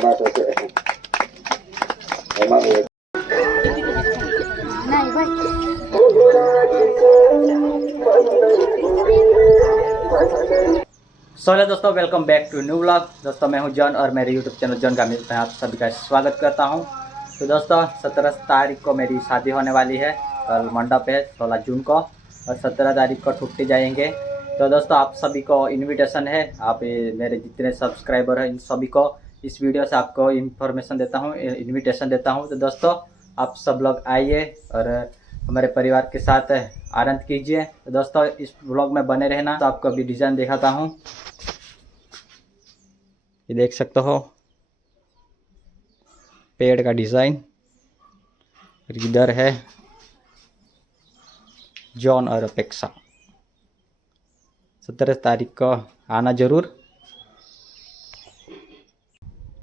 Hello दोस्तों, welcome back to new vlog. दोस्तों मैं हूं जॉन और मेरे यूट्यूब चैनल जॉन गामित में आप सभी का स्वागत करता हूं। तो दोस्तों 17 तारीख को मेरी शादी होने वाली है। कल मंडप है 16 जून को और 17 तारीख को छुट्टी जाएंगे। तो दोस्तों आप सभी को इनविटेशन है। आप मेरे जितने सब्सक्राइबर हैं इन सभी को इस वीडियो से आपको इन्फॉर्मेशन देता हूँ, इन्विटेशन देता हूँ। तो दोस्तों आप सब लोग आइए और हमारे परिवार के साथ आनंद कीजिए। तो दोस्तों इस ब्लॉग में बने रहना। तो आपको अभी डिज़ाइन दिखाता हूँ, ये देख सकते हो पेड़ का डिज़ाइन। इधर है जॉन और अपेक्षा। 17 तारीख को आना जरूर।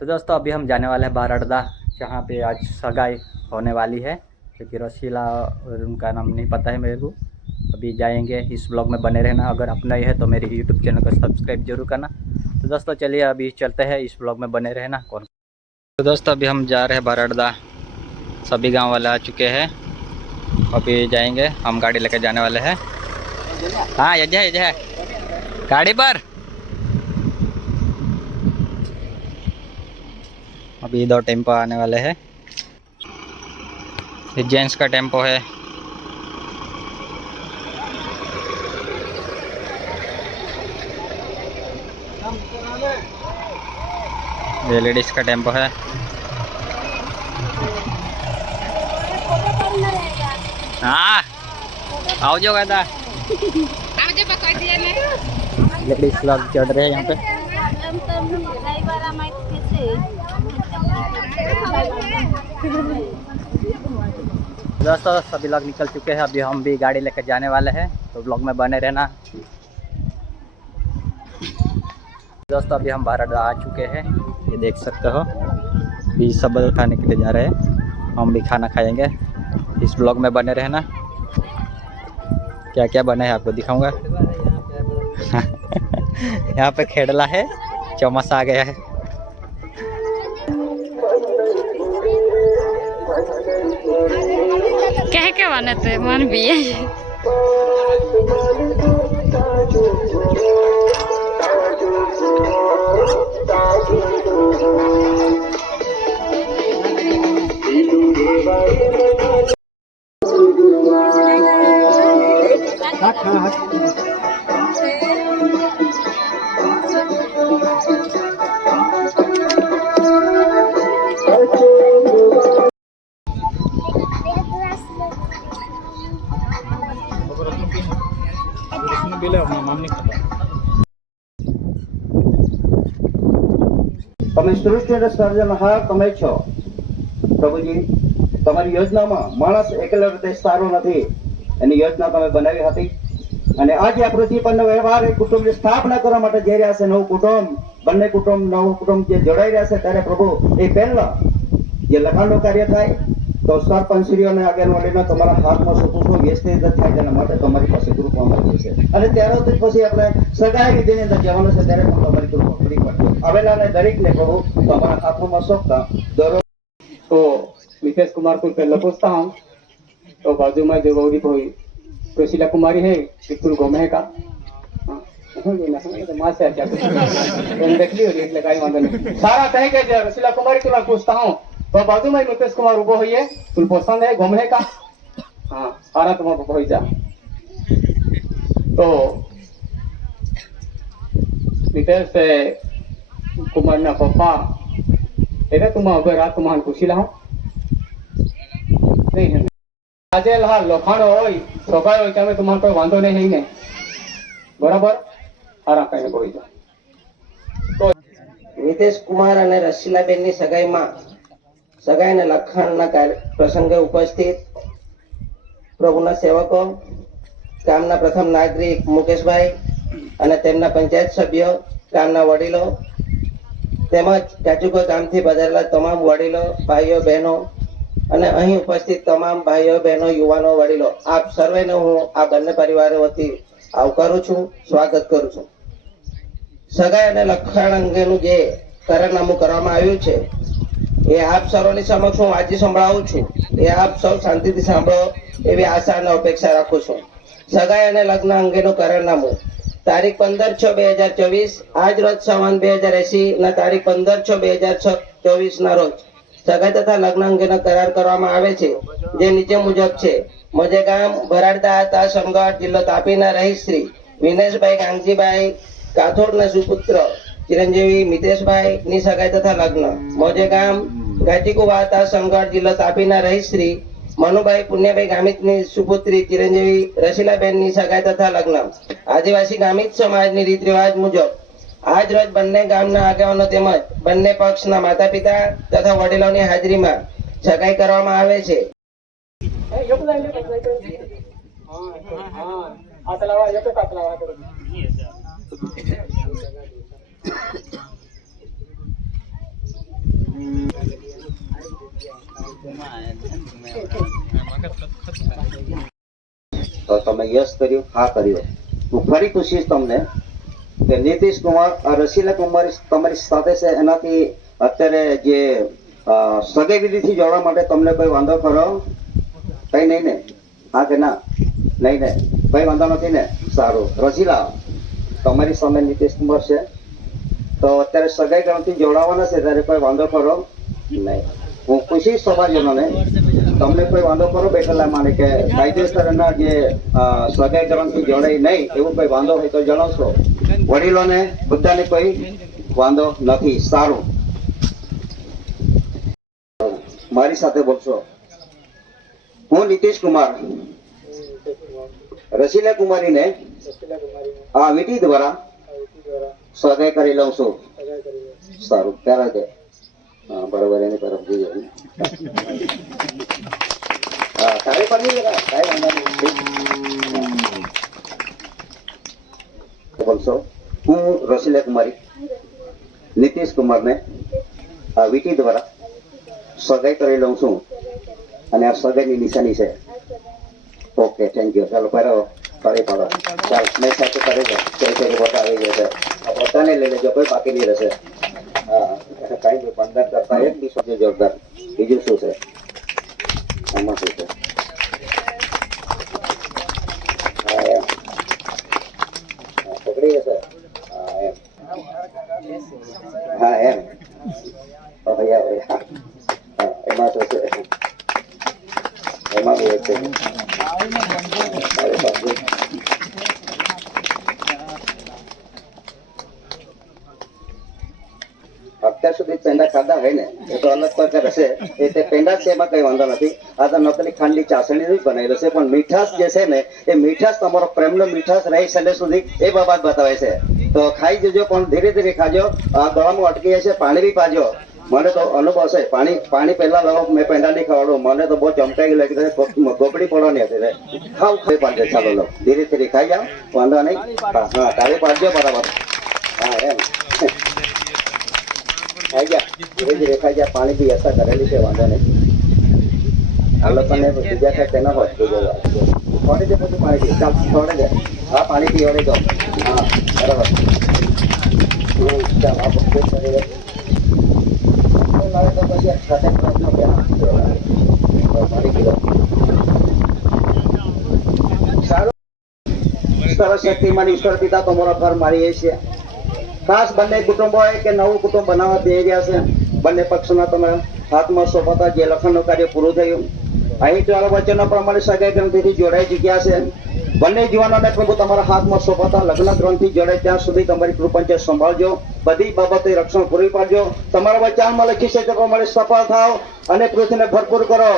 तो दोस्तों अभी हम जाने वाले हैं बारड़दा, जहाँ पे आज सगाई होने वाली है, क्योंकि रसीला और उनका नाम नहीं पता है मेरे को। अभी जाएंगे, इस ब्लॉग में बने रहना। अगर आप नए हैं तो मेरे यूट्यूब चैनल को सब्सक्राइब जरूर करना। तो दोस्तों चलिए अभी चलते हैं, इस ब्लॉग में बने रहना। कौन तो दोस्तों अभी हम जा रहे हैं बारड़दा। सभी गांव वाले आ चुके हैं, अभी जाएंगे। हम गाड़ी लेकर जाने वाले हैं। हाँ यजय गाड़ी पर। अभी 2 टेम्पो आने वाले हैं। ये जेंट्स का टेम्पो है। ये लेडीज का टेम्पो है। हाँ आओ जो कहता लेडीज लोग चढ़ रहे हैं यहाँ पे। दोस्तों सभी लोग निकल चुके हैं, अभी हम भी गाड़ी लेकर जाने वाले हैं। तो ब्लॉग में बने रहना। दोस्तों अभी हम बारड़दा आ चुके हैं, ये देख सकते हो। भी सब खाने के लिए जा रहे हैं, हम भी खाना खाएंगे। इस ब्लॉग में बने रहना। क्या क्या बना है आपको दिखाऊंगा। यहाँ पे खेड़ला है, चौमासा आ गया है। क्या बनाते मन भी है। તમે સૃષ્ટિ સર્જનહાર તમે છો પ્રભુજી। તમારી યોજનામાં માણસ એકલો રીતે સારો નથી, એની યોજના તમે બનાવી હતી અને આજે આ પૃથ્વી પરનો વ્યવહાર એ કુટુંબની સ્થાપના કરવા માટે જઈ રહ્યા છે। નવું કુટુંબ, બંને કુટુંબ નવું કુટુંબ જે જોડાઈ રહ્યા છે ત્યારે પ્રભુ એ પહેલા જે લખાણનું કાર્ય થાય તો સરપંચશ્રીઓને આગેવાનીનો તમારા હાથમાં સુપુષ્પ વ્યસ્ત થાય, તેના માટે તમારી પાસે કૃપા માંગી છે। અને ત્યારથી પછી આપણે સગાઈ વિધિની અંદર જવાનું છે, ત્યારે પણ તમારી કૃપા પૂરી કરજો। આવેલાને દરેકને પ્રભુ તમારા હાથોમાં સોંપતા દરો। तो मितेश कुमार को पहले पूछता हूँ। तो बाजू में जो गौरी हुई सुशीला कुमारी है, बिल्कुल गोमे का माँ से अच्छा देख लियो लगाई मांगने सारा कहीं के सुशीला कुमारी को मैं पूछता हूँ। तो बाजू में मितेश कुमार उबो हुई है, तुम पसंद है गोमे का। हाँ आरा तुम हो जा। तो मितेश कुमार ना पप्पा એટલે તું હવે રાત તમારે પૂછી લાવ નહીં હે આજે લા લખાણો હોય સગાઈ હોય તમે તમારે કોઈ વાંધો નહીં હે ને બરાબર આરા કઈને બોલી જાઓ। તો નિતેશ કુમાર અને રસીલાબેનની સગાઈમાં સગાઈના લખાણના પ્રસંગે ઉપસ્થિત પ્રભુના સેવકો, ગામના પ્રથમ નાગરિક મુકેશભાઈ અને તેમના પંચાયત સભ્યો, ગામના વડીલો તેમજ કાચુકો ગામથી પધારેલા તમામ વડીલો, ભાઈઓ, બહેનો અને અહીં ઉપસ્થિત તમામ ભાઈઓ, બહેનો, યુવાનો, વડીલો, આપ સર્વેને હું આ બંને પરિવારો વતી આવકારું છું, સ્વાગત કરું છું। સગાઈ અને લખાણ અંગેનું જે કરારનામું કરવામાં આવ્યું છે એ આપ સૌની સમક્ષ હું વાંચી સંભળાવું છું. એ આપ સૌ શાંતિથી સાંભળો એવી આશા અને અપેક્ષા રાખું છું. સગાઈ અને લગ્ન અંગેનું કરારનામું તારીખ 15/6/2024 આજ રોજ સંવત 2080 ના તારીખ 15/6/2024 ના રોજ સગાઈ તથા લગ્ન અંગેનો કરાર કરવામાં આવે છે, જે નીચે મુજબ છે. મોજે ગામ ભરાડદા હતા સમગઢ જિલ્લો તાપીના રહીશ શ્રી વિનેશભાઈ ગાંગજીભાઈ કાથોડના સુપુત્ર ચિરંજીવી મિતેશભાઈ ની સગાઈ તથા લગ્ન. મોજે ગામ ગાટીકુવા હતા સમગઢ જિલ્લો તાપીના રહીશ શ્રી મનુભાઈ પુણ્યભાઈ ગામિતની સુપુત્રી ચિરંજીવી રસીલાબેન ની સગાઈ તથા લગ્ન. આદિવાસી ગામિત સમાજની રીત રિવાજ મુજબ આજ રોજ બંને ગામના આગેવાનો તેમજ બંને પક્ષના માતા પિતા તથા વડીલોની હાજરીમાં સગાઈ કરવામાં આવે છે. તો તમે યસ કર્યું, હા કર્યું. હું ફરી પૂછીશ તમને કે નીતિશ કુમાર આ રસીલા કુમારી તમારી સાથે છે, એનાથી અત્યારે જે સગાઈ વિધિથી જોડવા માટે તમને કોઈ વાંધો ખરો? કઈ નહીં ને? હા કે ના? નહીં ને? કઈ વાંધો નથી ને? સારું. રસીલા, તમારી સામે નીતિશ કુમાર છે, તો અત્યારે સગાઈ ગ્રંથિ જોડાવાના છે, ત્યારે કોઈ વાંધો ખરો? નહીં. હું પૂછીશ સમાજજનોને તમને કોઈ વાંધો ખરો બેઠેલા માને કે કાયદેસરના જે સગાઈ ગ્રંથિ જોડાય નહીં એવું કોઈ વાંધો હોય તો જણાવશો. વડીલોને બધાને કોઈ વાંધો નથી. સારું. મારી સાથે બોલશો. હું નીતિશ કુમાર રસીલા કુમારીને આ વિધિ દ્વારા સગાઈ કરી લઉં છું. સારું. ત્યારે કે હા બરોબર, એની તરફ જોઈએ. હા તારે પણ નહીં કાંઈ વાંધો નહીં. બોલશો. હું રસીલા કુમારી નીતિશ કુમારને આ વિધિ દ્વારા સગાઈ કરી લઉં છું અને આ સગાઈની નિશાની છે. Okay, thank you. ચાલો પહેરો કરી પડો. ચાલ મેં સાથે કરી દો. કઈ બધા આવી જશે. આ બધાને લઈ લેજો, કોઈ બાકી નહીં રહેશે. હા કઈ નહીં. 15 કરતા 1 દિવસ જોરદાર. બીજું શું છે આમાં? શું છે? હા એમ પકડી જશે. હા એમ. હા એમ. એમાં શું છે? એમાં બી એક છે. અત્યાર સુધી પેંડા ખાધા હોય ને એ તો અલગ પ્રકાર હશે. એ તે પેંડા છે, એમાં કઈ વાંધો નથી. આ તો નકલી ખાંડની ચાસણી જ બનાવી રહેશે, પણ મીઠાશ જે છે ને એ મીઠાશ તમારો પ્રેમનો મીઠાશ રહી શકે સુધી એ બાબત બતાવે છે. તો ખાઈ જજો, પણ ધીરે ધીરે ખાજો. આ ગળામાં અટકી જશે. પાણી બી પાજો. મને તો અનુભવ છે. પાણી પહેલા લાવો. મેં પેંડા નહીં ખાવાડું. મને તો બહુ ચમકાઈ લાગી ગોપડી પડવાની હતી. ખાવ ખાઈ પાડજો. ચાલો લો, ધીરે ધીરે ખાઈ જાઓ, વાંધો નહીં. હા તાળી પાડજો બરાબર. હા એમ ખાઈ જા, ધીરે ધીરે ખાઈ જા. પાણી બી અસર કરેલી છે, વાંધો નહીં. આ લોકોને બીજા કઈ તેના હોય છોડી દે બધું પાણી પી. ચાલ છોડે દે. હા પાણી પીવડી દો. હા બરાબર. ચાલ આ બધું કરી દે. લાવે તો પછી સાથે પ્રશ્ન પાણી પી દો. સારું. સર્વશક્તિમાન ઈશ્વર પિતા તમારો ઘર મારી એ છે. ખાસ બંને કુટુંબો કે નવું કુટુંબ બનાવવા જઈ રહ્યા છે. બંને પક્ષના તમે હાથમાં સોંપતા જે લખનનું કાર્ય પૂરું થયું. અહીં ચાલો વચનો પ્રમાણે સગાઈ ગ્રંથિથી જોડાઈ ચૂક્યા છે. બંને જીવનોને પ્રભુ તમારા હાથમાં સોંપતા લગ્ન ગ્રંથિ જોડાય ત્યાં સુધી તમારી કૃપંચે સંભાળજો. બધી બાબતે રક્ષણ પૂરી પાડજો. તમારા વચનમાં લખી છે તે પ્રમાણે સફળ થાવ અને પૃથ્વીને ભરપૂર કરો.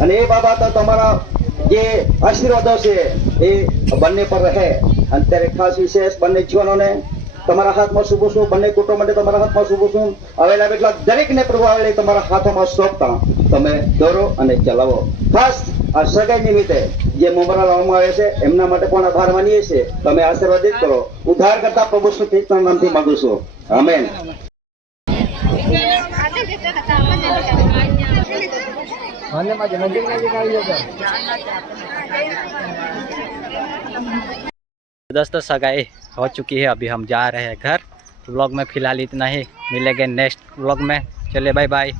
અને એ બાબત તમારા જે આશીર્વાદો છે એ બંને પર રહે. અત્યારે ખાસ વિશેષ બંને જીવનોને તમારા હાથમાં શુભ છું. બંને કુટુંબ માટે તમારા હાથમાં શુભ છું. આવેલા એટલા દરેકને પ્રભુ આવેલી તમારા હાથોમાં સોંપતા તમે દોરો અને ચલાવો. ખાસ આ સગાઈ નિમિત્તે જે મુંબરા લાવવામાં આવે છે એમના માટે પણ આભાર માનીએ છીએ. તમે આશીર્વાદિત કરો. ઉદ્ધાર કરતા પ્રભુ શ્રી કૃષ્ણના નામથી માંગુ છું. આમેન. दोस्तों सगाई हो चुकी है, अभी हम जा रहे हैं घर व्लॉग में फ़िलहाल इतना ही, मिलेंगे नेक्स्ट व्लॉग में। चलिए बाय बाय।